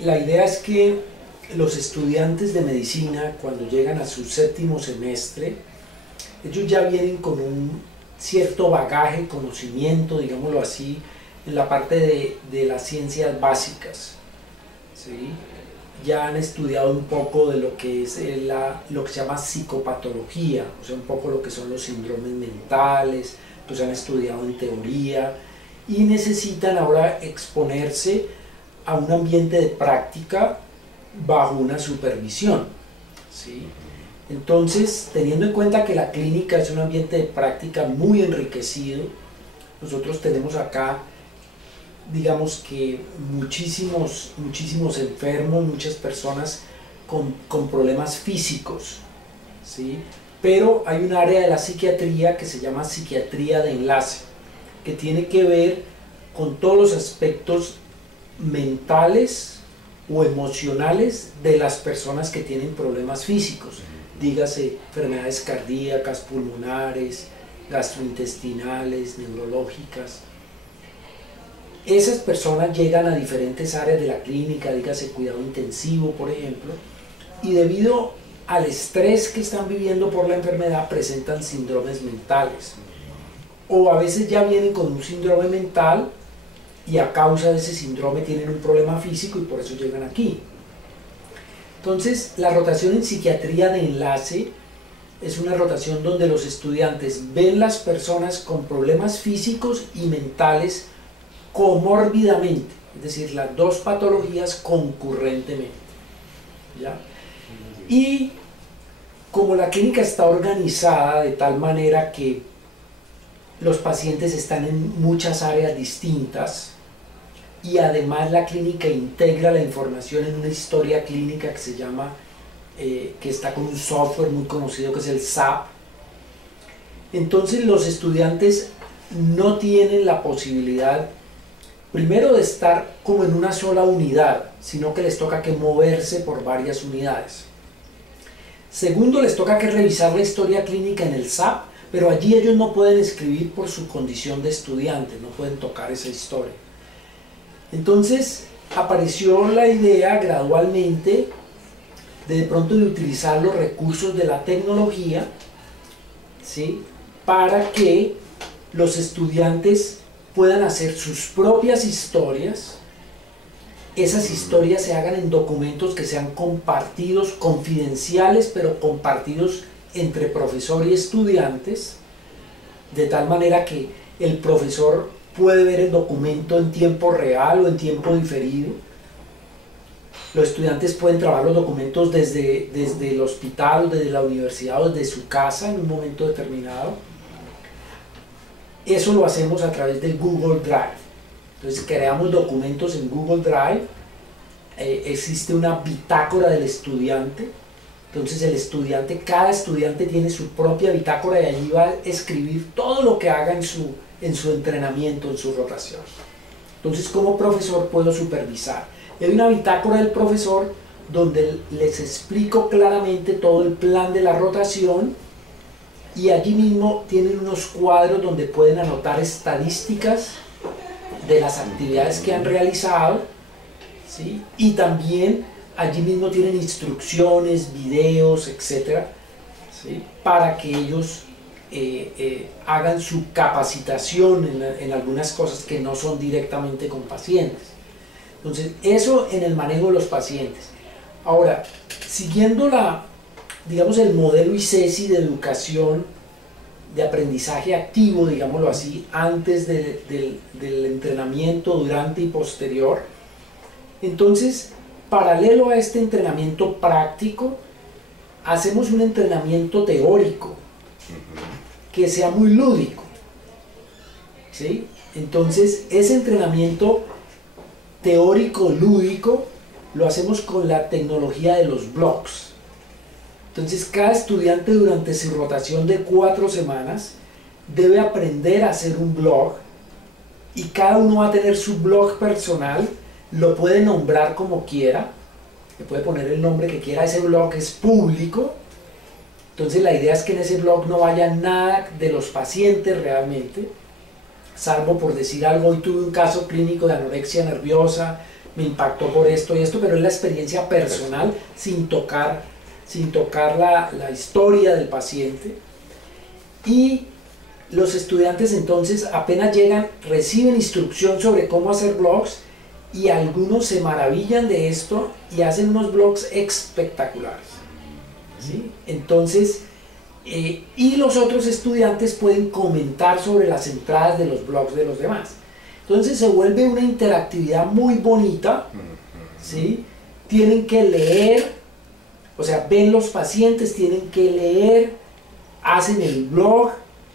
La idea es que los estudiantes de medicina, cuando llegan a su séptimo semestre, ellos ya vienen con un cierto bagaje, conocimiento, digámoslo así, en la parte de las ciencias básicas, ¿sí? Ya han estudiado un poco de lo que es lo que se llama psicopatología, o sea, un poco lo que son los síndromes mentales, pues han estudiado en teoría y necesitan ahora exponerse a un ambiente de práctica bajo una supervisión, ¿sí? Entonces, teniendo en cuenta que la clínica es un ambiente de práctica muy enriquecido, nosotros tenemos acá, digamos que muchísimos enfermos, muchas personas con problemas físicos, ¿sí? Pero hay un área de la psiquiatría que se llama psiquiatría de enlace, que tiene que ver con todos los aspectos mentales o emocionales de las personas que tienen problemas físicos, dígase enfermedades cardíacas, pulmonares, gastrointestinales, neurológicas. Esas personas llegan a diferentes áreas de la clínica, dígase cuidado intensivo, por ejemplo, y debido al estrés que están viviendo por la enfermedad presentan síndromes mentales, o a veces ya vienen con un síndrome mental y a causa de ese síndrome tienen un problema físico y por eso llegan aquí. Entonces, la rotación en psiquiatría de enlace es una rotación donde los estudiantes ven las personas con problemas físicos y mentales comórbidamente, es decir, las dos patologías concurrentemente, ¿ya? Y como la clínica está organizada de tal manera que los pacientes están en muchas áreas distintas, y además la clínica integra la información en una historia clínica que se llama, que está con un software muy conocido que es el SAP. Entonces los estudiantes no tienen la posibilidad, primero, de estar como en una sola unidad, sino que les toca que moverse por varias unidades. Segundo, les toca que revisar la historia clínica en el SAP, pero allí ellos no pueden escribir por su condición de estudiante, no pueden tocar esa historia. Entonces apareció la idea gradualmente de pronto de utilizar los recursos de la tecnología, ¿sí?, para que los estudiantes puedan hacer sus propias historias. Esas historias se hagan en documentos que sean compartidos, confidenciales, pero compartidos entre profesor y estudiantes, de tal manera que el profesor puede ver el documento en tiempo real o en tiempo diferido. Los estudiantes pueden trabajar los documentos desde el hospital o desde la universidad o desde su casa en un momento determinado. Eso lo hacemos a través de Google Drive. Entonces creamos documentos en Google Drive, existe una bitácora del estudiante. Entonces cada estudiante tiene su propia bitácora y allí va a escribir todo lo que haga en su entrenamiento, en su rotación. Entonces, como profesor puedo supervisar. Hay una bitácora del profesor donde les explico claramente todo el plan de la rotación, y allí mismo tienen unos cuadros donde pueden anotar estadísticas de las actividades que han realizado, ¿sí? Y también allí mismo tienen instrucciones, videos, etcétera, ¿sí?, para que ellos hagan su capacitación en algunas cosas que no son directamente con pacientes. Entonces, eso en el manejo de los pacientes. Ahora, siguiendo digamos, el modelo ICESI de educación, de aprendizaje activo, digámoslo así, antes del entrenamiento, durante y posterior, entonces, paralelo a este entrenamiento práctico, hacemos un entrenamiento teórico que sea muy lúdico, ¿sí? Entonces, ese entrenamiento teórico lúdico lo hacemos con la tecnología de los blogs. Entonces, cada estudiante durante su rotación de 4 semanas debe aprender a hacer un blog, y cada uno va a tener su blog personal. Lo puede nombrar como quiera, le puede poner el nombre que quiera. Ese blog es público. Entonces la idea es que en ese blog no vaya nada de los pacientes realmente, salvo por decir algo: hoy tuve un caso clínico de anorexia nerviosa, me impactó por esto y esto, pero es la experiencia personal sin tocar la historia del paciente. Y los estudiantes entonces apenas llegan, reciben instrucción sobre cómo hacer blogs y algunos se maravillan de esto y hacen unos blogs espectaculares, ¿sí? Entonces, y los otros estudiantes pueden comentar sobre las entradas de los blogs de los demás. Entonces se vuelve una interactividad muy bonita, ¿sí? Tienen que leer, o sea, ven los pacientes, tienen que leer, hacen el blog,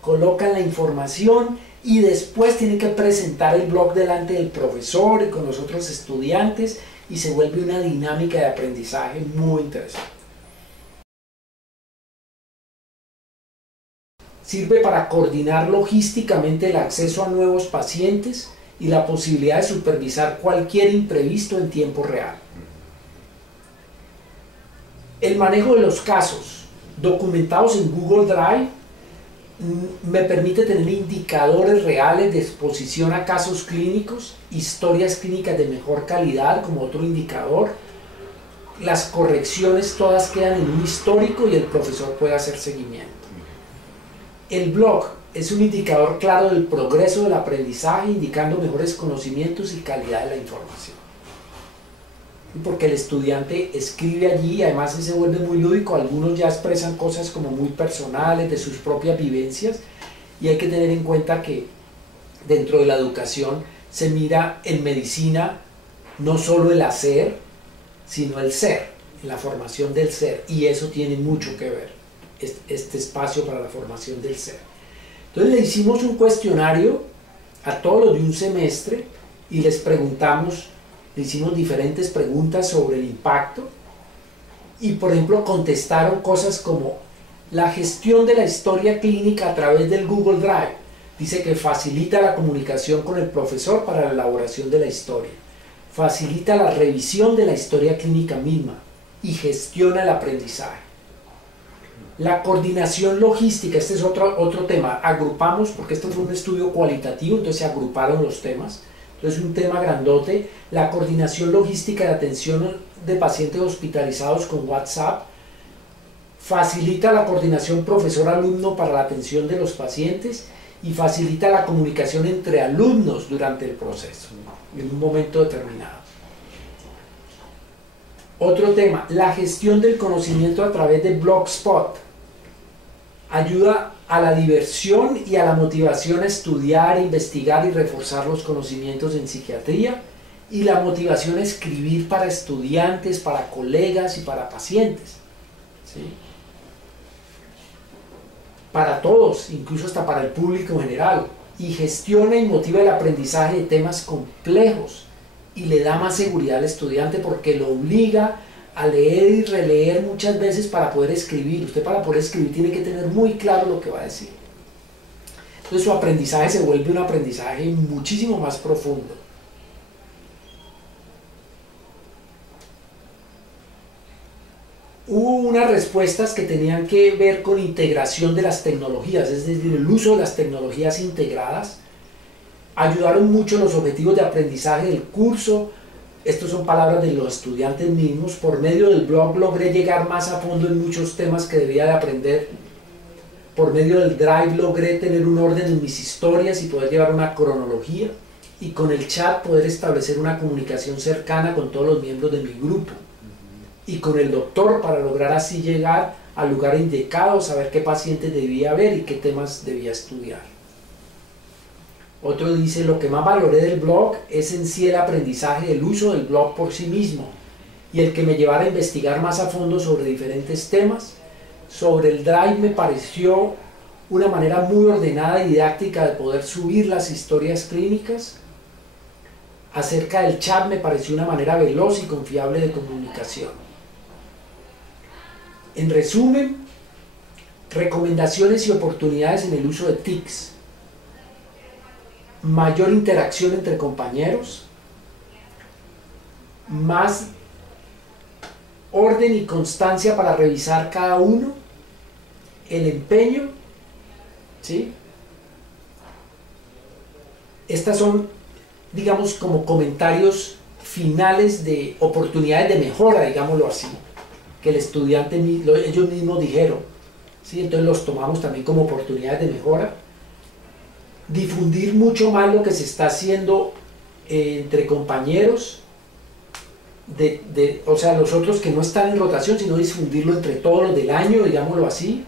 colocan la información y después tienen que presentar el blog delante del profesor y con los otros estudiantes y se vuelve una dinámica de aprendizaje muy interesante. Sirve para coordinar logísticamente el acceso a nuevos pacientes y la posibilidad de supervisar cualquier imprevisto en tiempo real. El manejo de los casos documentados en Google Drive me permite tener indicadores reales de exposición a casos clínicos, historias clínicas de mejor calidad como otro indicador. Las correcciones todas quedan en un histórico y el profesor puede hacer seguimiento. El blog es un indicador claro del progreso del aprendizaje, indicando mejores conocimientos y calidad de la información. Porque el estudiante escribe allí y además se vuelve muy lúdico. Algunos ya expresan cosas como muy personales de sus propias vivencias y hay que tener en cuenta que dentro de la educación se mira en medicina no solo el hacer, sino el ser, la formación del ser, y eso tiene mucho que ver, este espacio para la formación del ser. Entonces le hicimos un cuestionario a todos los de un semestre y les preguntamos, le hicimos diferentes preguntas sobre el impacto y por ejemplo contestaron cosas como la gestión de la historia clínica a través del Google Drive. Dice que facilita la comunicación con el profesor para la elaboración de la historia, facilita la revisión de la historia clínica misma y gestiona el aprendizaje. La coordinación logística, este es otro tema, agrupamos, porque este fue un estudio cualitativo, entonces se agruparon los temas. Entonces un tema grandote, la coordinación logística de atención de pacientes hospitalizados con WhatsApp, facilita la coordinación profesor-alumno para la atención de los pacientes y facilita la comunicación entre alumnos durante el proceso, en un momento determinado. Otro tema, la gestión del conocimiento a través de Blogspot, ayuda a la diversión y a la motivación a estudiar, investigar y reforzar los conocimientos en psiquiatría y la motivación a escribir para estudiantes, para colegas y para pacientes, ¿sí? Para todos, incluso hasta para el público en general, y gestiona y motiva el aprendizaje de temas complejos y le da más seguridad al estudiante porque lo obliga a leer y releer muchas veces para poder escribir. Usted para poder escribir tiene que tener muy claro lo que va a decir. Entonces su aprendizaje se vuelve un aprendizaje muchísimo más profundo. Hubo unas respuestas que tenían que ver con integración de las tecnologías, es decir, el uso de las tecnologías integradas. Ayudaron mucho los objetivos de aprendizaje del curso. Estas son palabras de los estudiantes mismos. Por medio del blog logré llegar más a fondo en muchos temas que debía de aprender. Por medio del Drive logré tener un orden en mis historias y poder llevar una cronología. Y con el chat poder establecer una comunicación cercana con todos los miembros de mi grupo. Y con el doctor para lograr así llegar al lugar indicado, saber qué pacientes debía ver y qué temas debía estudiar. Otro dice, lo que más valoré del blog es en sí el aprendizaje del uso del blog por sí mismo y el que me llevara a investigar más a fondo sobre diferentes temas. Sobre el Drive me pareció una manera muy ordenada y didáctica de poder subir las historias clínicas. Acerca del chat me pareció una manera veloz y confiable de comunicación. En resumen, recomendaciones y oportunidades en el uso de TICs. Mayor interacción entre compañeros, más orden y constancia para revisar cada uno, el empeño, ¿sí? Estas son, digamos, como comentarios finales de oportunidades de mejora, digámoslo así, que el estudiante, ellos mismos dijeron, ¿sí? Entonces los tomamos también como oportunidades de mejora. Difundir mucho más lo que se está haciendo entre compañeros, o sea, los otros que no están en rotación, sino difundirlo entre todos los del año, digámoslo así.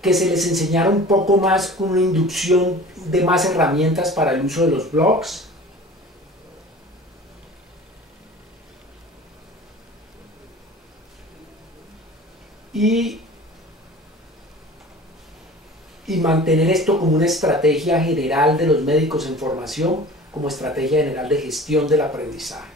Que se les enseñara un poco más con una inducción de más herramientas para el uso de los blogs. Y mantener esto como una estrategia general de los médicos en formación, como estrategia general de gestión del aprendizaje.